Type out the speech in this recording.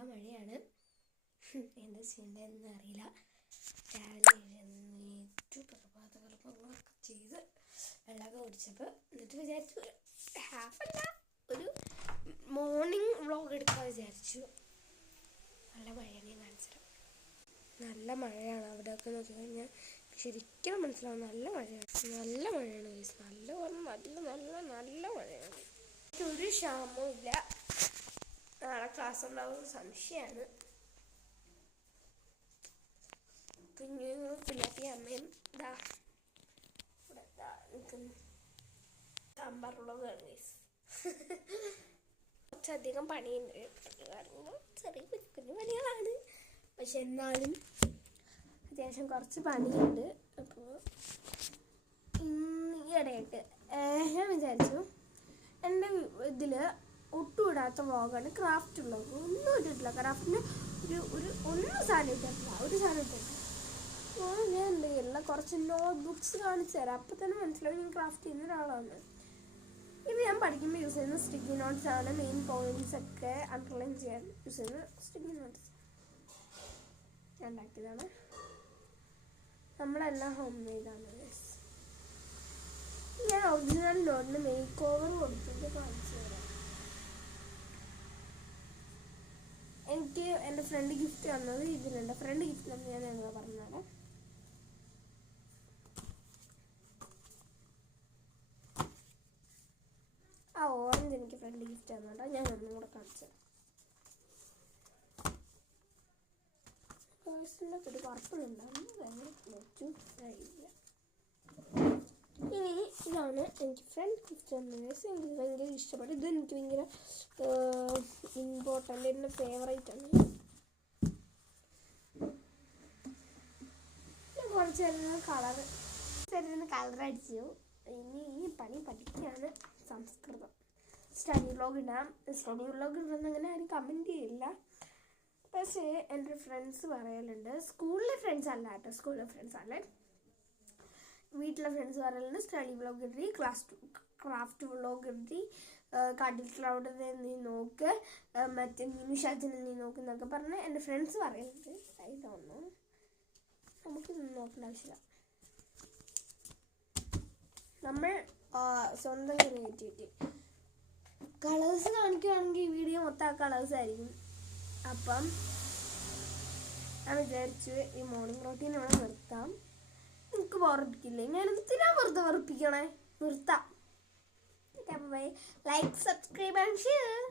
നല്ല മഴയാണ്. എന്താ ചെയ്യേണ്ടതെന്ന് അറിയില്ല. രാവിലെ എഴുന്നേറ്റു പ്രഭാതകർമ്മങ്ങളൊക്കെ ചെയ്ത് വെള്ളമൊക്കെ കുടിച്ചപ്പോൾ എന്നിട്ട് വിചാരിച്ചു ഒരു മോർണിംഗ് വ്ളോഗ് എടുക്കാൻ വിചാരിച്ചു. നല്ല മഴയാണ്, ഞാൻ കാണിച്ചു തരാം. നല്ല മഴയാണ്. അവിടെയൊക്കെ നോക്കി കഴിഞ്ഞാൽ ശരിക്കും മനസ്സിലാവും. നല്ല മഴയാണ് ഗൈസ്. നല്ല മഴയാണ്. ഒരു ക്ഷാമവും ഇല്ല. നാളെ ക്ലാസ് ഉണ്ടാവും സംശയമാണ്. കുഞ്ഞു പിള്ളേർക്ക് അമ്മയും ഇതാ ഇവിടെ നിൽക്കുന്നു. സാമ്പാറുള്ളതാണ് ഗൈസ്. കുറച്ചധികം പണിയുണ്ട്. ചെറിയ കുഞ്ഞു പണികളാണ്, പക്ഷെ എന്നാലും അത്യാവശ്യം കുറച്ച് പണിയുണ്ട്. അപ്പോൾ ഈയിടെയായിട്ട് ഞാൻ വിചാരിച്ചു എൻ്റെ ഇതിൽ ഒട്ടും ഇടാത്ത വ്ളോഗാണ് ക്രാഫ്റ്റ് വ്ളോഗ്. ഒന്നും ഇട്ടിട്ടില്ല. ക്രാഫ്റ്റിന് ഒരു സാധനം ഇട്ടിട്ടില്ല. അപ്പോൾ ഞാൻ എന്ത് ചെയ്യില്ല, കുറച്ച് നോട്ട് ബുക്സ് കാണിച്ചു തരാം. അപ്പോൾ തന്നെ മനസ്സിലാവും ഞാൻ ക്രാഫ്റ്റ് ചെയ്യുന്ന ഒരാളാണ്. ഇത് ഞാൻ പഠിക്കുമ്പോൾ യൂസ് ചെയ്യുന്ന സ്റ്റിക്കി നോട്ട്സ് ആണ്. മെയിൻ പോയിന്റ്സ് ഒക്കെ അണ്ടർലൈൻ ചെയ്യാൻ യൂസ് ചെയ്യുന്ന സ്റ്റിക്കി നോട്ട്സ് ഞാൻ ഉണ്ടാക്കിയതാണ്. നമ്മളെല്ലാം ഹോം മെയ്ഡാണ്. ഞാൻ ഒറിജിനൽ നോട്ടിന് മേക്ക് ഓവർ കൊടുത്തിട്ട് കാണിച്ചു തരാം. എനിക്ക് എൻ്റെ ഫ്രണ്ട് ഗിഫ്റ്റ് തന്നത് ഇതിലുണ്ട്. ഫ്രണ്ട് ഗിഫ്റ്റ് തന്നത് ഞാൻ നിങ്ങൾ പറഞ്ഞുതരാം. ആ ഓറഞ്ച് എനിക്ക് ഫ്രണ്ട് ഗിഫ്റ്റ് തന്നുണ്ടോ, ഞാൻ ഒന്നും കൂടെ കാണിച്ചു തരാം. ഒരു പർപ്പിൾ ഉണ്ടായിരുന്നു, ഇനി ഇതാണ് എനിക്ക് ഫ്രണ്ട് ഗിഫ്റ്റ് തന്നത്. എനിക്ക് ഭയങ്കര ഇഷ്ടപ്പെട്ടു. ഇത് എനിക്ക് ഭയങ്കര ഇമ്പോർട്ടൻ്റ്, എൻ്റെ ഫേവറേറ്റ് ആണ്. കുറച്ച് കളർ അടിച്ചു. ഇനി ഈ പണി പഠിക്കുകയാണ് സംസ്കൃതം. സ്റ്റഡി വ്ളോഗ് ഇടുന്ന അങ്ങനെ ആരും കമൻറ്റ് ചെയ്യില്ല. പക്ഷേ എൻ്റെ ഫ്രണ്ട്സ് പറയലുണ്ട്, സ്കൂളിലെ ഫ്രണ്ട്സ് അല്ല കേട്ടോ, വീട്ടിലെ ഫ്രണ്ട്സ് പറയലുണ്ട് സ്റ്റഡി വ്ളോഗ് ഇടി, ക്രാഫ്റ്റ് വ്ളോഗ് ഇടി, കടിൽ ക്ലൗഡിനെ നീ നോക്ക്, മറ്റേ നിമിഷാജിനെ നീ നോക്കുന്നൊക്കെ പറഞ്ഞ് എൻ്റെ ഫ്രണ്ട്സ് പറയുന്നുണ്ട്. ഇതൊന്നു നമുക്കിതൊന്നും നോക്കേണ്ട ആവശ്യമില്ല. നമ്മൾ സ്വന്തം ക്രിയേറ്റിവിറ്റി കളേഴ്സ് കാണിക്കുകയാണെങ്കിൽ ഈ വീഡിയോ മൊത്തം കളേഴ്സ് ആയിരിക്കും. അപ്പം ഞാൻ വിചാരിച്ചു ഈ മോർണിംഗ് റൊട്ടീൻ ഇവിടെ നിർത്താം. എനിക്ക് ബോറടിക്കില്ലേ, ഞാൻ എന്തിനാ വെറുതെ വെറുപ്പിക്കണേ, നിർത്താം. Like, subscribe and share.